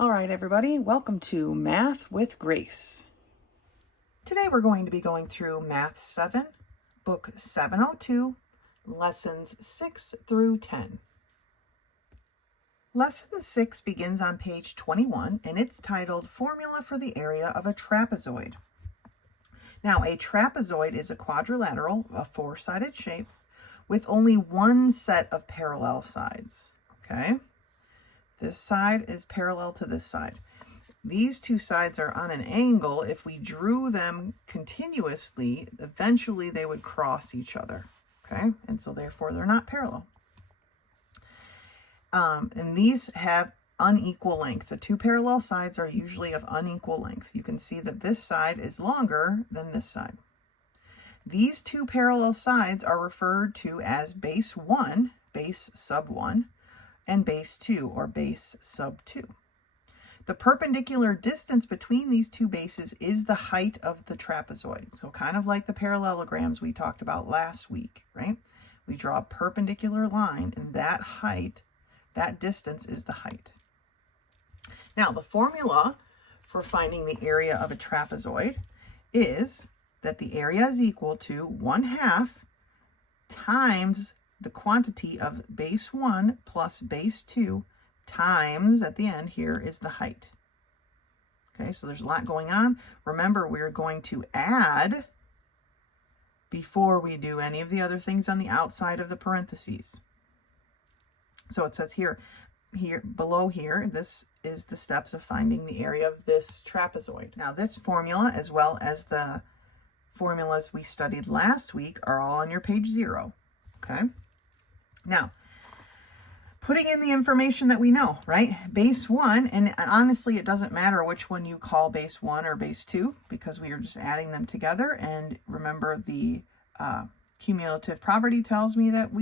All right, everybody, welcome to Math with Grace. Today we're going to be going through Math 7, Book 702, Lessons 6 through 10. Lesson 6 begins on page 21, and it's titled Formula for the Area of a Trapezoid. Now, a trapezoid is a quadrilateral, a four-sided shape, with only one set of parallel sides, okay? This side is parallel to this side. These two sides are on an angle. If we drew them continuously, eventually they would cross each other, okay? And so therefore they're not parallel. And these have unequal length. The two parallel sides are usually of unequal length. You can see that this side is longer than this side. These two parallel sides are referred to as base 1, base sub 1, and base 2, or base sub 2. The perpendicular distance between these two bases is the height of the trapezoid. So kind of like the parallelograms we talked about last week, right? We draw a perpendicular line, and that height, that distance is the height. Now, the formula for finding the area of a trapezoid is that the area is equal to 1/2 times the quantity of base 1 plus base 2 times, at the end here, is the height. Okay, so there's a lot going on. Remember, we're going to add before we do any of the other things on the outside of the parentheses. So it says here below here, this is the steps of finding the area of this trapezoid. Now, this formula, as well as the formulas we studied last week, are all on your page 0. Okay. Now, putting in the information that we know, right? Base 1, and honestly, it doesn't matter which one you call base 1 or base 2, because we are just adding them together. And remember, the cumulative property tells me that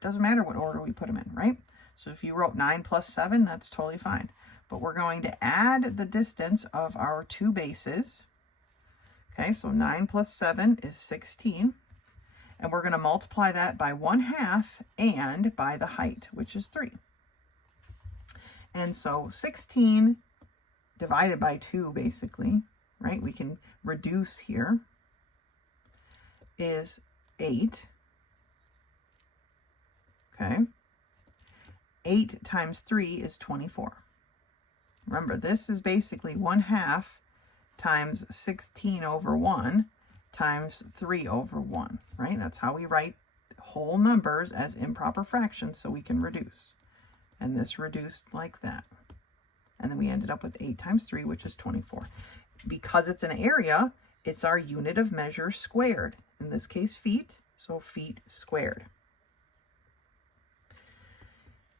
doesn't matter what order we put them in, right? So if you wrote 9 plus 7, that's totally fine. But we're going to add the distance of our two bases. Okay, so 9 plus 7 is 16. And we're going to multiply that by 1/2 and by the height, which is 3. And so 16 divided by 2, basically, right? We can reduce here, is 8. Okay. 8 times 3 is 24. Remember, this is basically 1/2 times 16 over 1 times 3 over 1, right? That's how we write whole numbers as improper fractions, so we can reduce. And this reduced like that. And then we ended up with 8 times 3, which is 24. Because it's an area, it's our unit of measure squared. In this case, feet, so feet squared.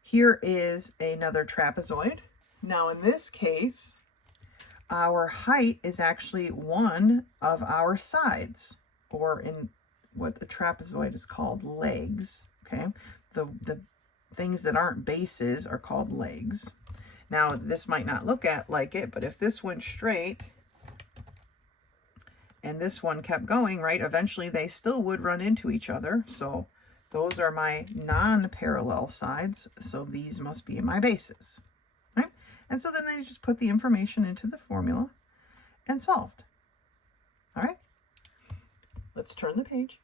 Here is another trapezoid. Now, in this case, our height is actually one of our sides, or in what the trapezoid is called, legs, okay? The things that aren't bases are called legs. Now, this might not look like it, but if this went straight and this one kept going, right, eventually they still would run into each other. So those are my non-parallel sides, so these must be my bases. And so then they just put the information into the formula and solved. All right, let's turn the page.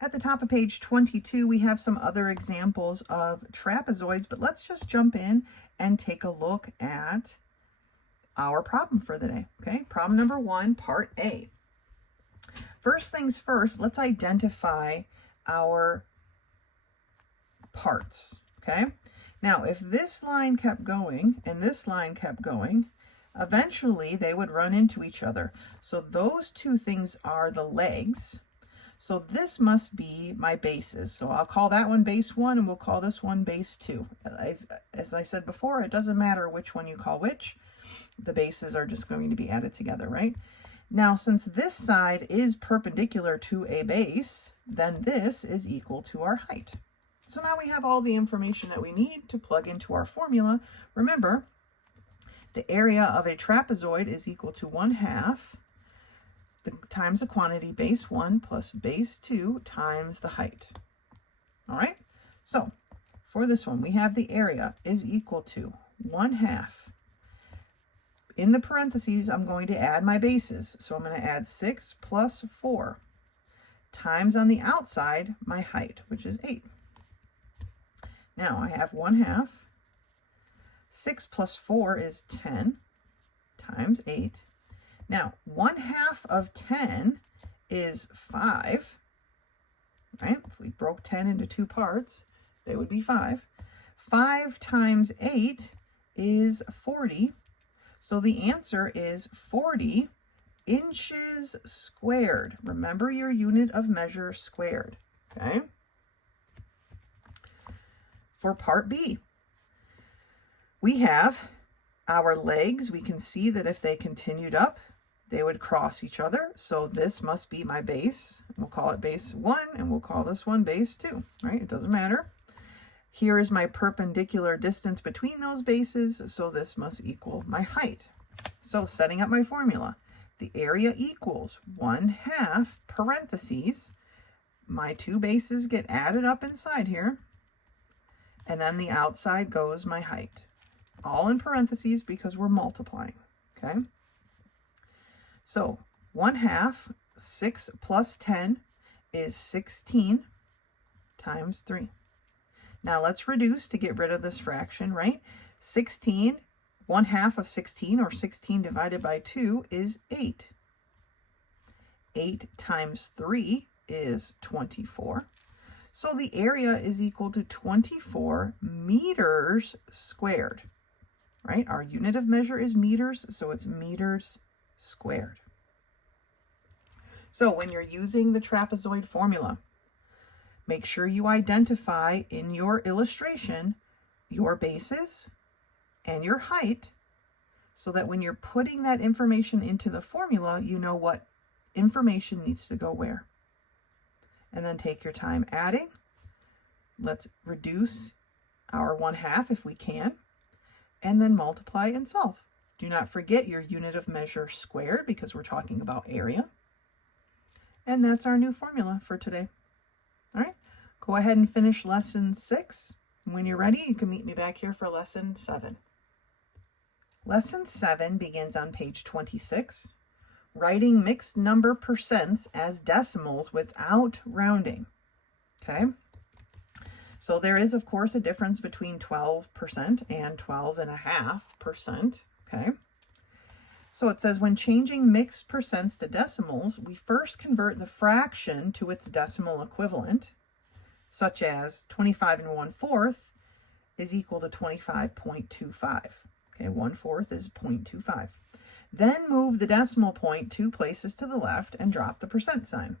At the top of page 22, we have some other examples of trapezoids, but let's just jump in and take a look at our problem for the day. Okay, problem number 1, part A. First things first, let's identify our parts, okay? Now, if this line kept going and this line kept going, eventually they would run into each other. So those two things are the legs. So this must be my bases. So I'll call that one base 1 and we'll call this one base 2. As I said before, it doesn't matter which one you call which. The bases are just going to be added together, right? Now, since this side is perpendicular to a base, then this is equal to our height. So now we have all the information that we need to plug into our formula. Remember, the area of a trapezoid is equal to 1/2 times the quantity base 1 plus base 2 times the height. All right, so for this one, we have the area is equal to 1/2. In the parentheses, I'm going to add my bases. So I'm going to add 6 plus 4 times on the outside my height, which is 8. Now I have 1/2. 6 plus 4 is 10 times 8. Now 1/2 of 10 is 5, right? If we broke 10 into 2 parts, they would be 5. 5 times 8 is 40. So the answer is 40 inches squared. Remember your unit of measure squared, okay? For part B, we have our legs. We can see that if they continued up, they would cross each other. So this must be my base. We'll call it base 1, and we'll call this one base 2, right? It doesn't matter. Here is my perpendicular distance between those bases, so this must equal my height. So setting up my formula, the area equals 1/2 parentheses. My 2 bases get added up inside here, and then the outside goes my height. All in parentheses because we're multiplying, okay? So 1/2, 6 plus 10 is 16 times 3. Now let's reduce to get rid of this fraction, right? 16, 1/2 of 16, or 16 divided by 2 is 8. 8 times 3 is 24. So the area is equal to 24 meters squared, right? Our unit of measure is meters, so it's meters squared. So when you're using the trapezoid formula, make sure you identify in your illustration your bases and your height so that when you're putting that information into the formula, you know what information needs to go where. And then take your time adding. Let's reduce our 1/2 if we can, and then multiply and solve. Do not forget your unit of measure squared because we're talking about area. And that's our new formula for today. All right, go ahead and finish lesson 6. When you're ready, you can meet me back here for lesson 7. Lesson 7 begins on page 26, writing mixed number percents as decimals without rounding, okay? So there is, of course, a difference between 12% and 12.5%, okay? So it says, when changing mixed percents to decimals, we first convert the fraction to its decimal equivalent, such as 25 1/4 is equal to 25.25. Okay, 1/4 is 0.25. Then move the decimal point 2 places to the left and drop the percent sign.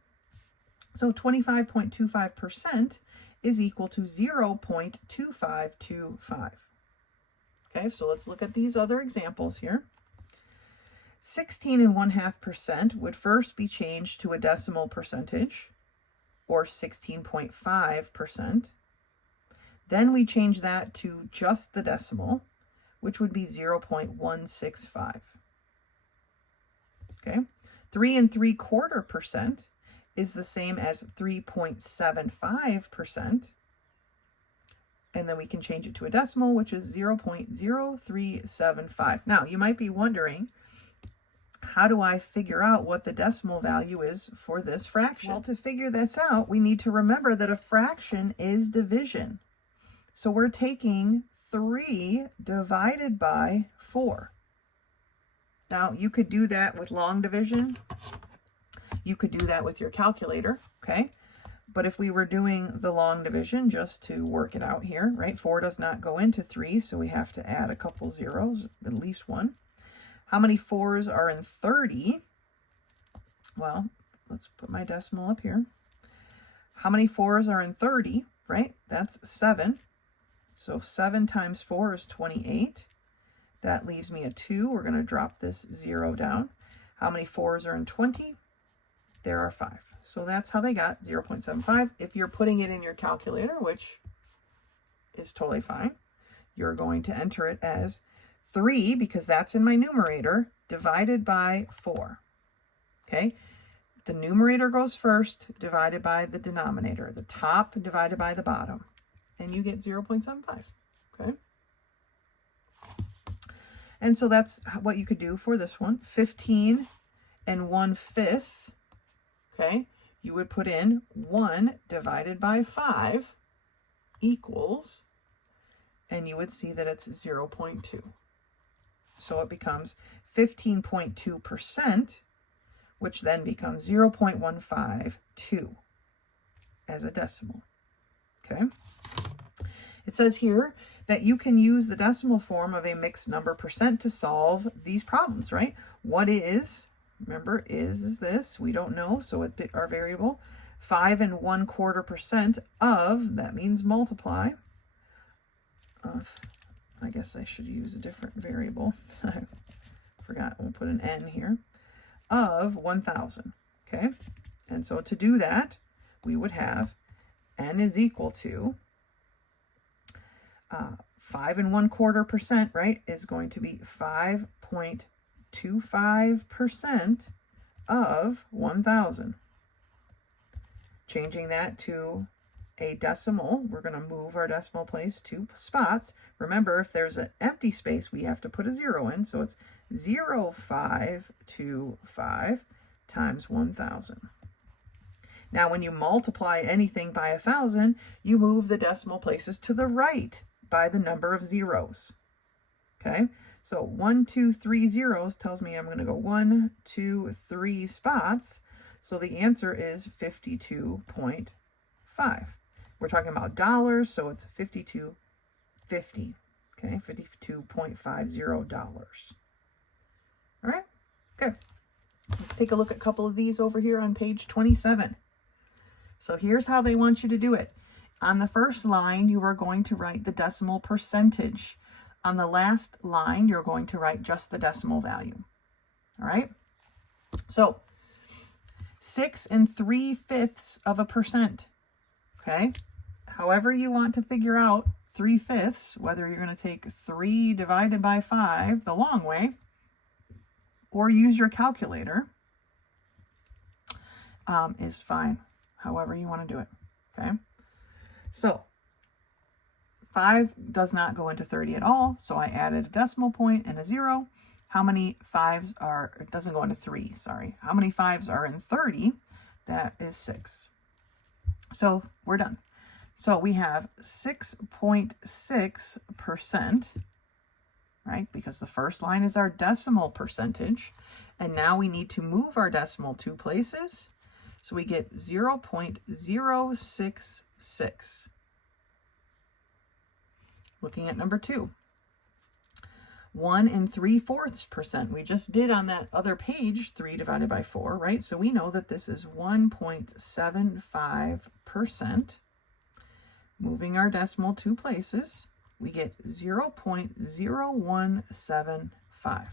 So 25.25% is equal to 0.2525. Okay, so let's look at these other examples here. 16 1/2% would first be changed to a decimal percentage, or 16.5%. Then we change that to just the decimal, which would be 0.165. Okay, 3 3/4% is the same as 3.75%. And then we can change it to a decimal, which is 0.0375. Now, you might be wondering, how do I figure out what the decimal value is for this fraction? Well, to figure this out, we need to remember that a fraction is division. So we're taking 3 divided by 4. Now, you could do that with long division. You could do that with your calculator, okay? But if we were doing the long division, just to work it out here, right? 4 does not go into 3, so we have to add a couple zeros, at least one. How many 4s are in 30? Well, let's put my decimal up here. How many 4s are in 30, right? That's 7. So 7 times 4 is 28. That leaves me a 2. We're going to drop this 0 down. How many 4s are in 20? There are 5. So that's how they got 0.75. If you're putting it in your calculator, which is totally fine, you're going to enter it as 3, because that's in my numerator, divided by 4. Okay? The numerator goes first, divided by the denominator. The top divided by the bottom. And you get 0.75. Okay? And so that's what you could do for this one. 15 1/5, okay? You would put in 1 divided by 5 equals, and you would see that it's 0.2. So it becomes 15.2%, which then becomes 0.152 as a decimal, okay? It says here that you can use the decimal form of a mixed number percent to solve these problems, right? What is, remember, is this, we don't know, so it our variable, 5 1/4% of, that means multiply, of, I guess I should use a different variable. I forgot, we'll put an n here, of 1,000, okay? And so to do that, we would have n is equal to 5 1/4%, right, is going to be 5.25% of 1,000. Changing that to a decimal, we're going to move our decimal place 2 spots. Remember, if there's an empty space, we have to put a 0 in, so it's 0.525 times 1,000. Now, when you multiply anything by 1,000, you move the decimal places to the right by the number of zeros. Okay, so 1, 2, 3 zeros tells me I'm going to go 1, 2, 3 spots. So the answer is 52.5. We're talking about dollars, so it's 52.50. Okay, $52.50. All right, good. Let's take a look at a couple of these over here on page 27. So here's how they want you to do it. On the first line, you are going to write the decimal percentage. On the last line, you're going to write just the decimal value. All right? So 6 3/5%. Okay? However you want to figure out 3/5, whether you're going to take 3 divided by 5 the long way, or use your calculator, is fine. However you want to do it. Okay? So 5 does not go into 30 at all, so I added a decimal point and a 0. How many 5s are, it doesn't go into 3, sorry. How many 5s are in 30? That is 6. So we're done. So we have 6.6%, right? Because the first line is our decimal percentage. And now we need to move our decimal 2 places. So we get 0.066. Looking at number 2. 1 3/4%. We just did on that other page 3 divided by 4, right? So we know that this is 1.75%. Moving our decimal 2 places, we get 0.0175.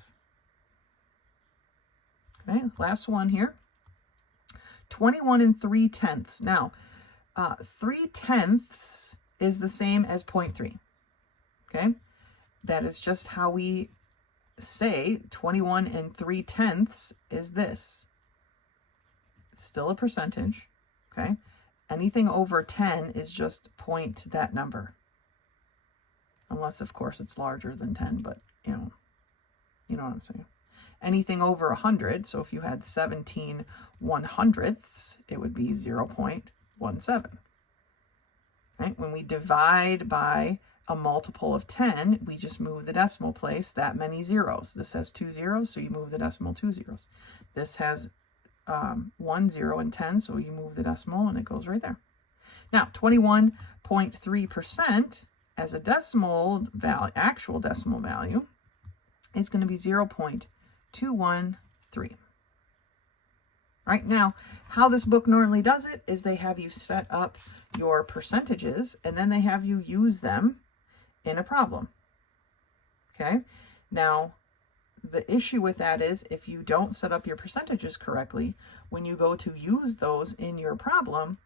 Okay, last one here. 21 3/10. Now, 3/10 is the same as 0.3. Okay, that is just how we say 21 3/10 is this. It's still a percentage. Okay, anything over 10 is just point that number. Unless, of course, it's larger than 10, but you know what I'm saying. Anything over 100, so if you had 17 1/100ths, it would be 0.17. Right? When we divide by a multiple of 10, we just move the decimal place that many zeros. This has 2 zeros, so you move the decimal 2 zeros. This has 1 0 and 10, so you move the decimal and it goes right there. Now, 21.3% as a decimal value, actual decimal value, is going to be 0.213. Right now, how this book normally does it is they have you set up your percentages and then they have you use them in a problem. Okay, now the issue with that is if you don't set up your percentages correctly, when you go to use those in your problem,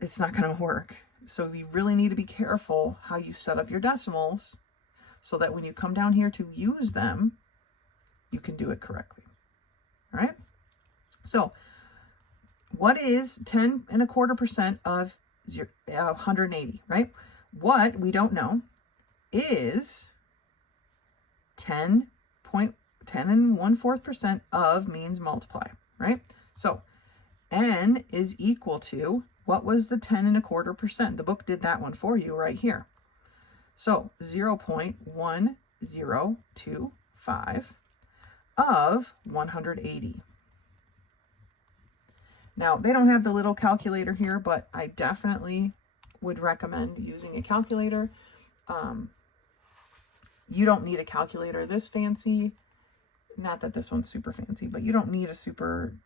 it's not going to work. So you really need to be careful how you set up your decimals so that when you come down here to use them, you can do it correctly. All right, so what is 10 1/4% of 180, right? What we don't know is 10 1/4% of means multiply, right? So n is equal to, what was the 10 1/4%? The book did that one for you right here. So 0.1025 of 180. Now, they don't have the little calculator here, but I definitely would recommend using a calculator. You don't need a calculator this fancy. Not that this one's super fancy, but you don't need a super,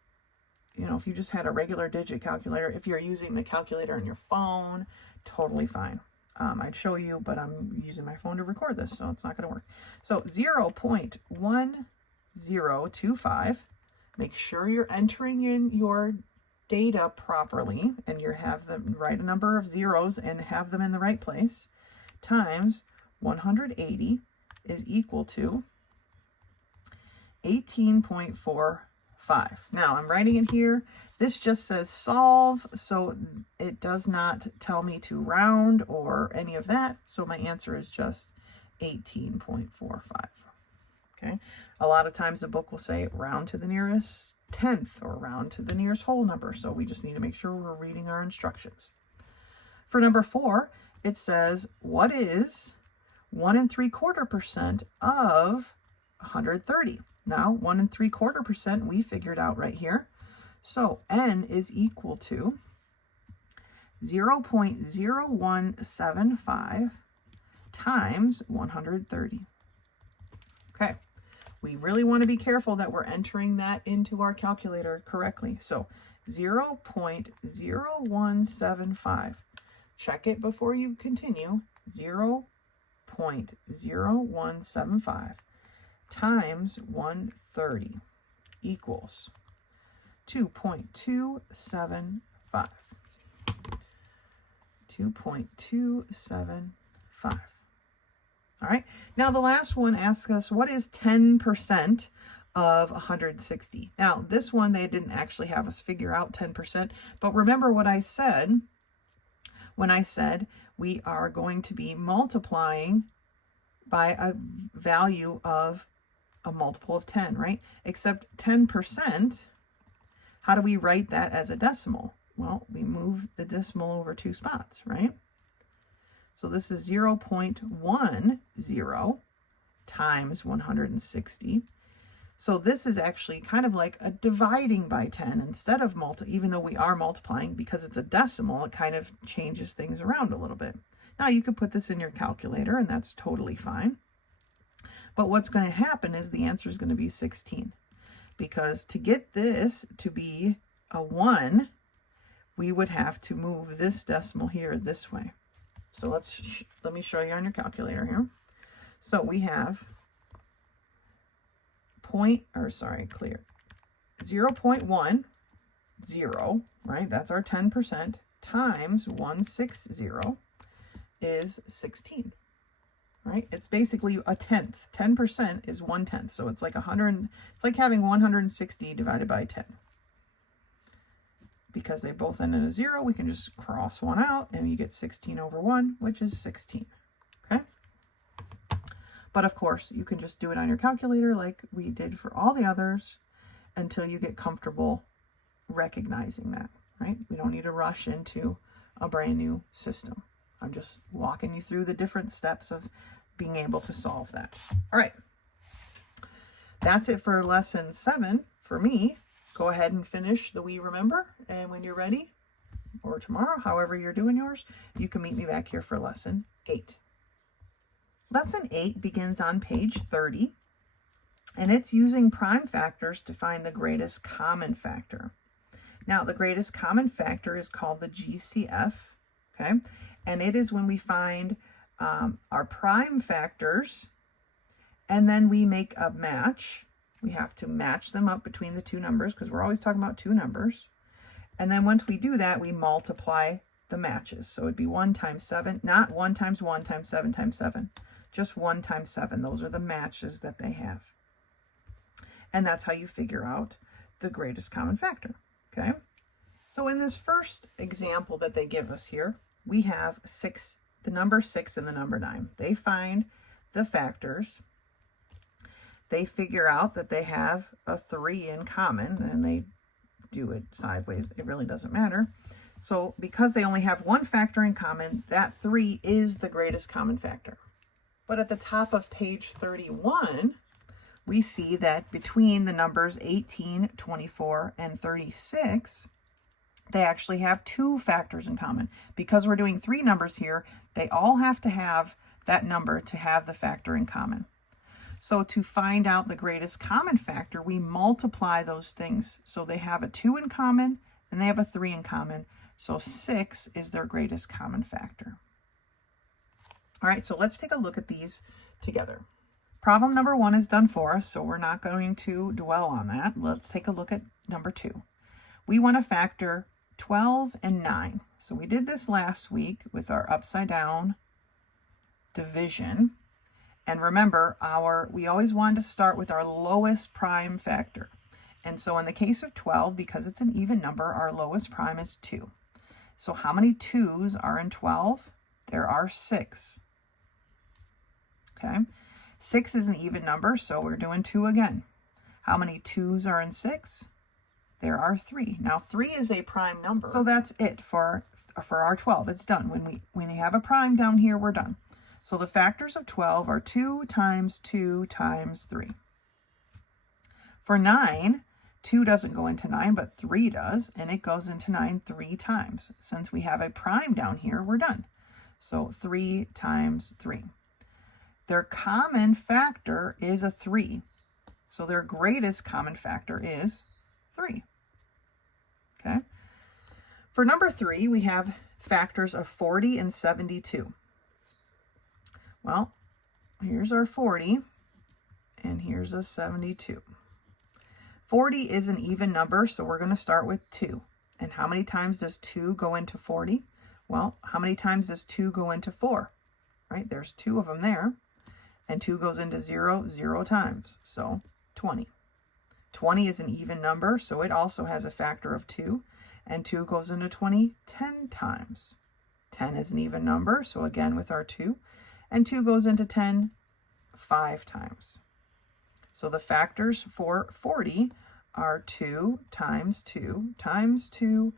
if you just had a regular digit calculator, if you're using the calculator on your phone, totally fine. I'd show you, but I'm using my phone to record this, so it's not going to work. So 0.1025, make sure you're entering in your data properly and you have the right number of zeros and have them in the right place, times 180 is equal to 18.45. Now I'm writing it here. This just says solve, so it does not tell me to round or any of that. So my answer is just 18.45. Okay. A lot of times the book will say round to the nearest tenth or round to the nearest whole number. So we just need to make sure we're reading our instructions. For number 4, it says, what is 1 3/4% of 130? Now, 1 3/4% we figured out right here. So n is equal to 0.0175 times 130. Okay, we really want to be careful that we're entering that into our calculator correctly. So 0.0175. Check it before you continue. 0.0175 times 130 equals 2.275. 2.275. All right. Now the last one asks us, what is 10% of 160? Now this one, they didn't actually have us figure out 10%, but remember what I said when I said we are going to be multiplying by a value of a multiple of 10, right? Except 10%, how do we write that as a decimal? Well, we move the decimal over 2 spots, right? So this is 0.10 times 160. So this is actually kind of like a dividing by 10 instead of even though we are multiplying, because it's a decimal, it kind of changes things around a little bit. Now you could put this in your calculator and that's totally fine. But what's going to happen is the answer is going to be 16. Because to get this to be a 1, we would have to move this decimal here this way. So let me show you on your calculator here. So we have 0.10, right? That's our 10%, times 160 is 16. Right? It's basically a tenth. 10% is 1/10. So it's like 100. It's like having 160 divided by 10. Because they both end in a 0, we can just cross one out and you get 16 over 1, which is 16. Okay? But of course, you can just do it on your calculator like we did for all the others until you get comfortable recognizing that, right? We don't need to rush into a brand new system. I'm just walking you through the different steps of being able to solve that. All right. That's it for lesson 7 for me. Go ahead and finish the We Remember. And when you're ready, or tomorrow, however you're doing yours, you can meet me back here for lesson 8. Lesson 8 begins on page 30. And it's using prime factors to find the greatest common factor. Now, the greatest common factor is called the GCF. Okay. And it is when we find our prime factors, and then we make a match. We have to match them up between the two numbers because we're always talking about two numbers. And then once we do that, we multiply the matches. So it'd be 1 times 7, not 1 times 1 times 7 times 7, just 1 times 7. Those are the matches that they have. And that's how you figure out the greatest common factor. Okay. So in this first example that they give us here, we have the number 6 and the number 9. They find the factors they figure out that they have a 3 in common, and they do it sideways. It really doesn't matter. So because they only have one factor in common, that 3 is the greatest common factor. But at the top of page 31, we see that between the numbers 18, 24, and 36, they actually have 2 factors in common. Because we're doing 3 numbers here, they all have to have that number to have the factor in common. So to find out the greatest common factor, we multiply those things. So they have a 2 in common and they have a 3 in common. So 6 is their greatest common factor. All right, so let's take a look at these together. Problem number 1 is done for us, so we're not going to dwell on that. Let's take a look at number 2. We want to factor 12 and 9. So we did this last week with our upside down division. And remember, we always wanted to start with our lowest prime factor. And so in the case of 12, because it's an even number, our lowest prime is 2. So how many 2's are in 12? There are 6. Okay. 6 is an even number, so we're doing 2 again. How many 2's are in 6? There are 3. Now 3 is a prime number. So that's it for our 12. It's done. When we have a prime down here, we're done. So the factors of 12 are 2 times 2 times 3. For 9, 2 doesn't go into 9, but 3 does, and it goes into 9 3 times. Since we have a prime down here, we're done. So 3 times 3. Their common factor is a 3. So their greatest common factor is 3. Okay. For number 3, we have factors of 40 and 72. Well, here's our 40, and here's a 72. 40 is an even number, so we're going to start with 2. And how many times does 2 go into 40? Well, how many times does 2 go into 4? Right, there's 2 of them there. And 2 goes into 0, 0 times, so 20. 20 is an even number, so it also has a factor of 2. And 2 goes into 20 10 times. 10 is an even number, so again with our 2. And 2 goes into 10 5 times. So the factors for 40 are 2 times 2 times 2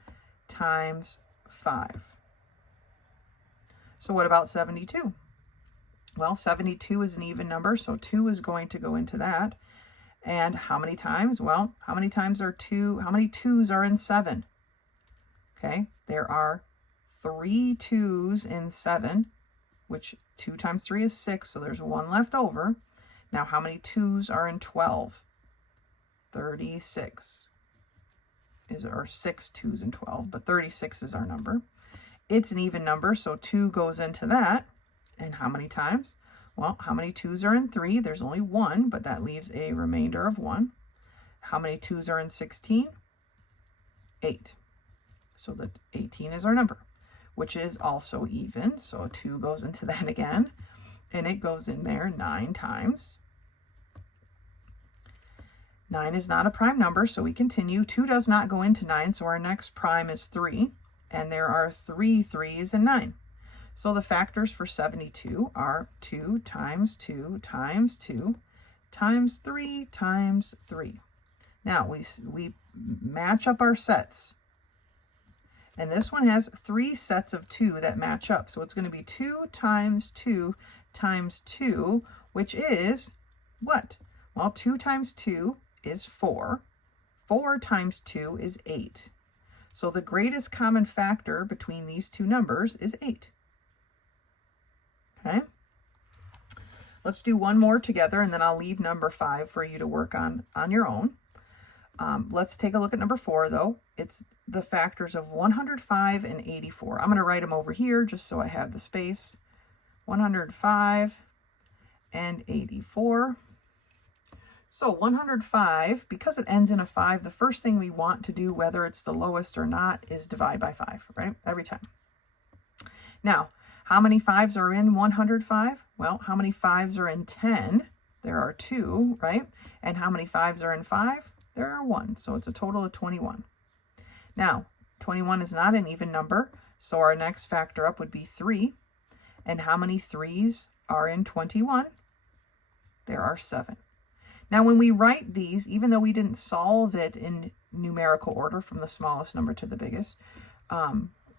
times 5. So what about 72? Well, 72 is an even number, so 2 is going to go into that. And how many times? Well, how many times are 2? How many 2's are in 7? Okay, there are 3 2's in 7, which 2 times 3 is 6, so there's 1 left over. Now, how many 2's are in 12? 36. Or 6 2's in 12, but 36 is our number. It's an even number, so 2 goes into that. And how many times? Well, how many 2's are in 3? There's only 1, but that leaves a remainder of 1. How many 2's are in 16? 8. So the 18 is our number, which is also even. So 2 goes into that again, and it goes in there 9 times. 9 is not a prime number, so we continue. 2 does not go into 9, so our next prime is 3, and there are 3 3's in 9. So the factors for 72 are 2 times 2 times 2 times 3 times 3. Now we match up our sets. And this one has 3 sets of 2 that match up. So it's going to be 2 times 2 times 2, which is what? Well, 2 times 2 is 4. 4 times 2 is 8. So the greatest common factor between these two numbers is 8. Okay, let's do one more together, and then I'll leave number 5 for you to work on your own. Let's take a look at number 4, though. It's the factors of 105 and 84. I'm going to write them over here just so I have the space. 105 and 84. So 105, because it ends in a 5, the first thing we want to do, whether it's the lowest or not, is divide by 5, right? Every time. Now, how many 5's are in 105? Well, how many 5's are in 10? There are 2, right? And how many 5's are in 5? There are 1. So it's a total of 21. Now, 21 is not an even number, so our next factor up would be 3. And how many 3's are in 21? There are 7. Now, when we write these, even though we didn't solve it in numerical order from the smallest number to the biggest,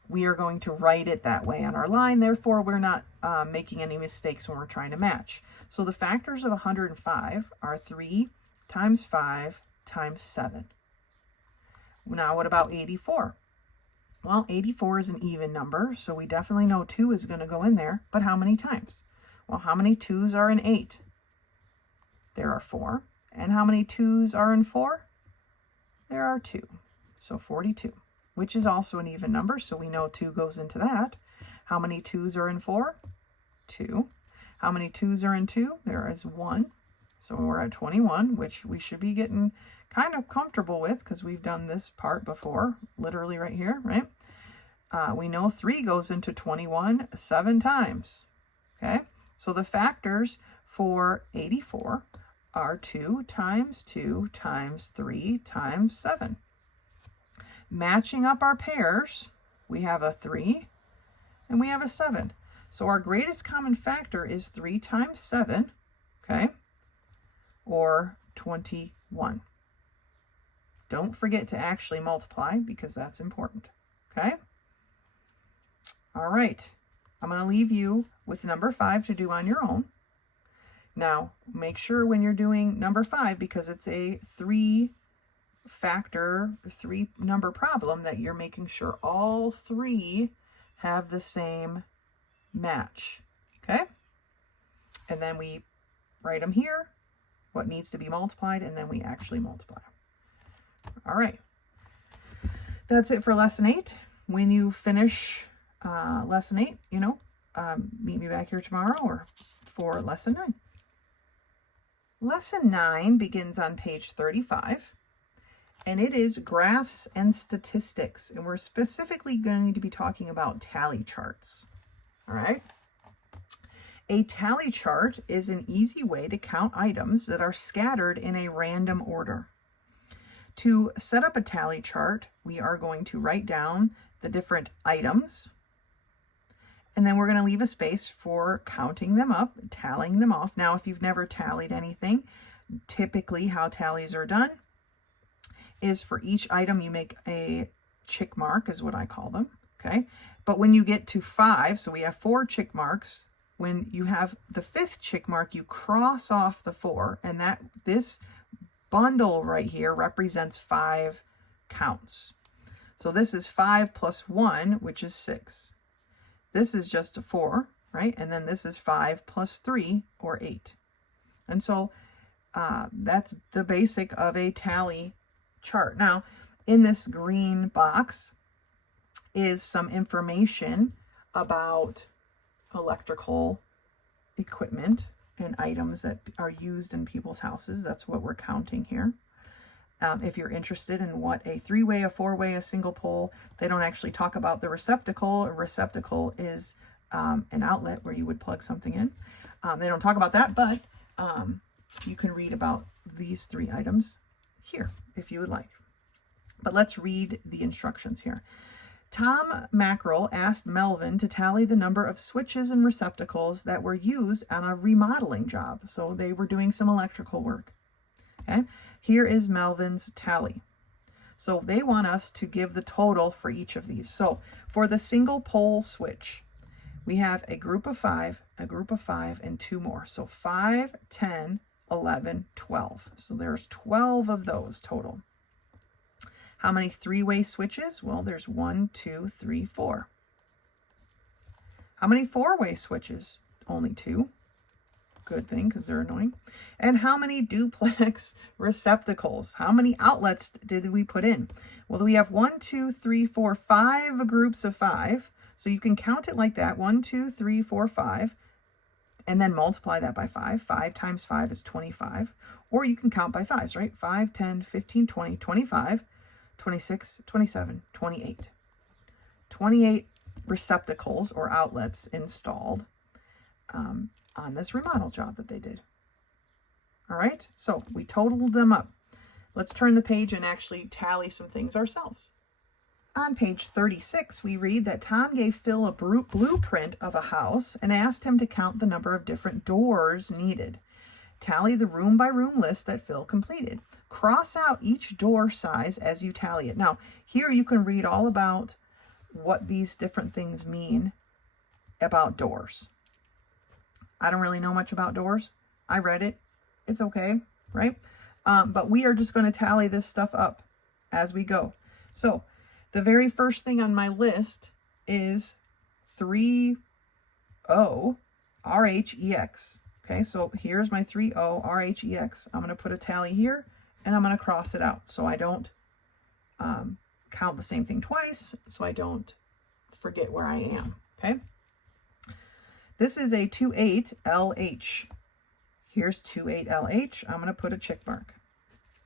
we are going to write it that way on our line. Therefore, we're not making any mistakes when we're trying to match. So the factors of 105 are 3 times 5 times 7. Now, what about 84? Well, 84 is an even number, so we definitely know 2 is going to go in there. But how many times? Well, how many 2's are in 8? There are 4. And how many 2's are in 4? There are 2. So 42, which is also an even number, so we know 2 goes into that. How many 2's are in 4? 2. How many 2's are in 2? There is 1. So we're at 21, which we should be getting kind of comfortable with because we've done this part before, literally right here, right? We know 3 goes into 21 7 times, okay? So the factors for 84 are 2 times 2 times 3 times 7. Matching up our pairs, we have a 3 and we have a 7. So our greatest common factor is 3 times 7, okay, or 21. Don't forget to actually multiply because that's important, okay? All right, I'm going to leave you with number 5 to do on your own. Now, make sure when you're doing number 5, because it's a 3-factor, 3-number problem, that you're making sure all 3 have the same match, okay? And then we write them here, what needs to be multiplied, and then we actually multiply. All right, that's it for lesson 8. When you finish lesson 8, meet me back here tomorrow or for lesson 9. Lesson 9 begins on page 35, and it is graphs and statistics, and we're specifically going to be talking about tally charts. All right. A tally chart is an easy way to count items that are scattered in a random order. To set up a tally chart, we are going to write down the different items, and then we're going to leave a space for counting them up, tallying them off. Now, if you've never tallied anything, typically how tallies are done is for each item you make a check mark, is what I call them, okay? But when you get to 5, so we have 4 check marks, when you have the 5th check mark, you cross off the 4, and this bundle right here represents 5 counts. So this is 5 plus 1, which is 6. This is just a 4, right? And then this is 5 plus 3, or 8. And so that's the basic of a tally chart. Now, in this green box is some information about electrical equipment and items that are used in people's houses. That's what we're counting here. If you're interested in what a 3-way, a 4-way, a single pole, they don't actually talk about the receptacle. A receptacle is an outlet where you would plug something in. They don't talk about that, but you can read about these 3 items here if you would like. But let's read the instructions here. Tom Mackerel asked Melvin to tally the number of switches and receptacles that were used on a remodeling job. So they were doing some electrical work. Okay, here is Melvin's tally. So they want us to give the total for each of these. So for the single pole switch, we have a group of 5, and 2 more. So 5, 10, 11, 12. So there's 12 of those total. How many 3-way switches? Well, there's 1, 2, 3, 4. How many 4-way switches? Only 2. Good thing, because they're annoying. And how many duplex receptacles? How many outlets did we put in? Well, we have 1, 2, 3, 4, 5 groups of 5. So you can count it like that. 1, 2, 3, 4, 5. And then multiply that by 5. 5 times 5 is 25. Or you can count by 5s, right? 5, 10, 15, 20, 25, 26, 27, 28. 28 receptacles or outlets installed on this remodel job that they did. All right, so we totaled them up. Let's turn the page and actually tally some things ourselves. On page 36, we read that Tom gave Phil a blueprint of a house and asked him to count the number of different doors needed. Tally the room by room list that Phil completed. Cross out each door size as you tally it. Now, here you can read all about what these different things mean about doors. I don't really know much about doors. I read it. It's okay, right? But we are just going to tally this stuff up as we go. So the very first thing on my list is 3O RHEX. Okay, so here's my 3O RHEX. I'm going to put a tally here, and I'm going to cross it out so I don't count the same thing twice, so I don't forget where I am. Okay, this is a 28LH. Here's 28LH. I'm going to put a check mark.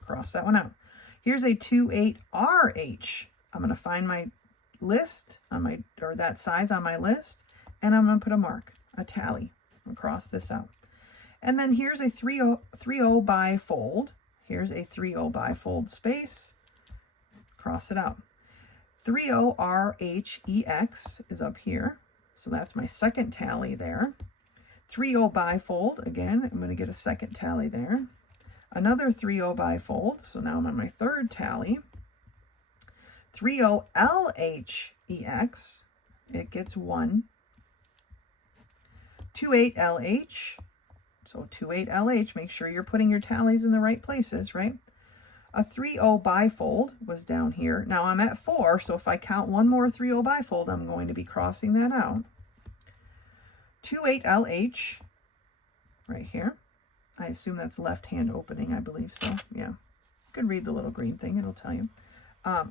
Cross that one out. Here's a 28RH. I'm going to find my list on my, or that size on my list, and I'm going to put a mark, a tally, and cross this out. And then here's a 30 bifold. Here's a 30 bifold space. Cross it out. 30RHEX is up here. So that's my second tally there. 30 bifold, again, I'm going to get a second tally there. Another 30 bifold, so now I'm on my third tally. 30LHEX, it gets 1. 28LH, so 28LH, make sure you're putting your tallies in the right places, right? A 30 bifold was down here. Now I'm at 4, so if I count one more 30 bifold, I'm going to be crossing that out. 28LH, right here. I assume that's left hand opening, I believe so. Yeah, you can read the little green thing, it'll tell you.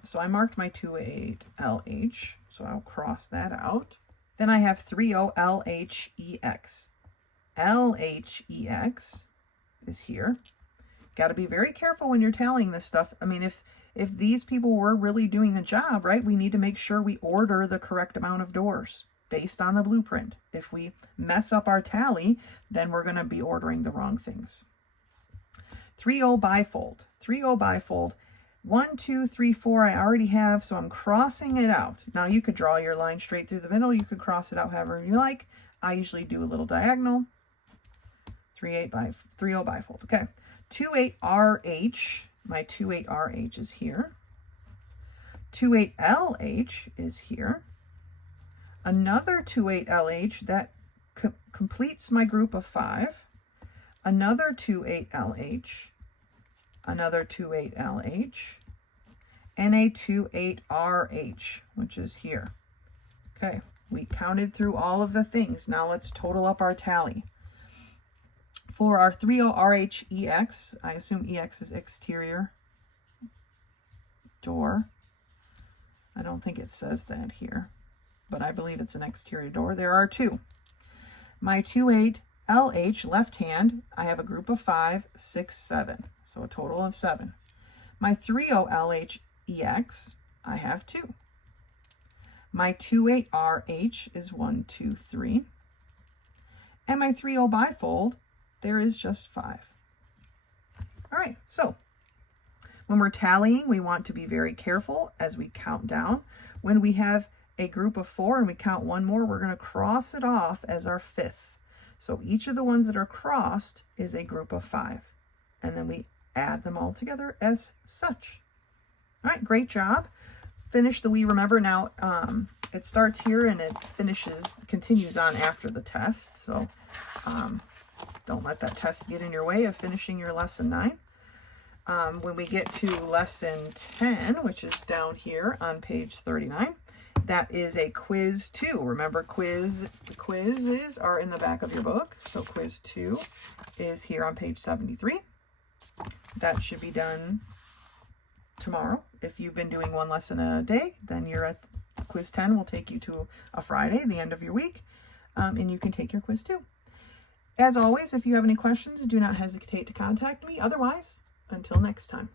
So I marked my 28LH, so I'll cross that out. Then I have 30LHEX. LHEX is here. Got to be very careful when you're tallying this stuff. I mean, if these people were really doing a job, right, we need to make sure we order the correct amount of doors based on the blueprint. If we mess up our tally, then we're going to be ordering the wrong things. 3O bifold. 3O bifold. 1, 2, 3, 4 I already have, so I'm crossing it out. Now you could draw your line straight through the middle. You could cross it out however you like. I usually do a little diagonal. 3O bifold. Okay. 28RH. My 28RH is here. 28LH is here. Another 28LH that completes my group of 5. Another 28LH. Another 28LH. And a 28RH, which is here. Okay, we counted through all of the things. Now let's total up our tally. For our 30RHEX, I assume EX is exterior door. I don't think it says that here, but I believe it's an exterior door. There are 2. My 28LH left hand, I have a group of 5, 6, 7. So a total of 7. My 30LHEX, I have 2. My 28RH is 1, 2, 3. And my 30 bifold, there is just 5. All right, so when we're tallying, we want to be very careful as we count down. When we have a group of 4 and we count one more, we're going to cross it off as our 5th. So each of the ones that are crossed is a group of 5. And then we add them all together as such. All right, great job. Finish the We Remember. Now, it starts here and it continues on after the test. So don't let that test get in your way of finishing your lesson 9. When we get to lesson 10, which is down here on page 39, that is a quiz 2. Remember, quizzes are in the back of your book. So quiz 2 is here on page 73. That should be done tomorrow. If you've been doing one lesson a day, then you're at quiz 10 will take you to a Friday, the end of your week, and you can take your quiz 2. As always, if you have any questions, do not hesitate to contact me. Otherwise, until next time.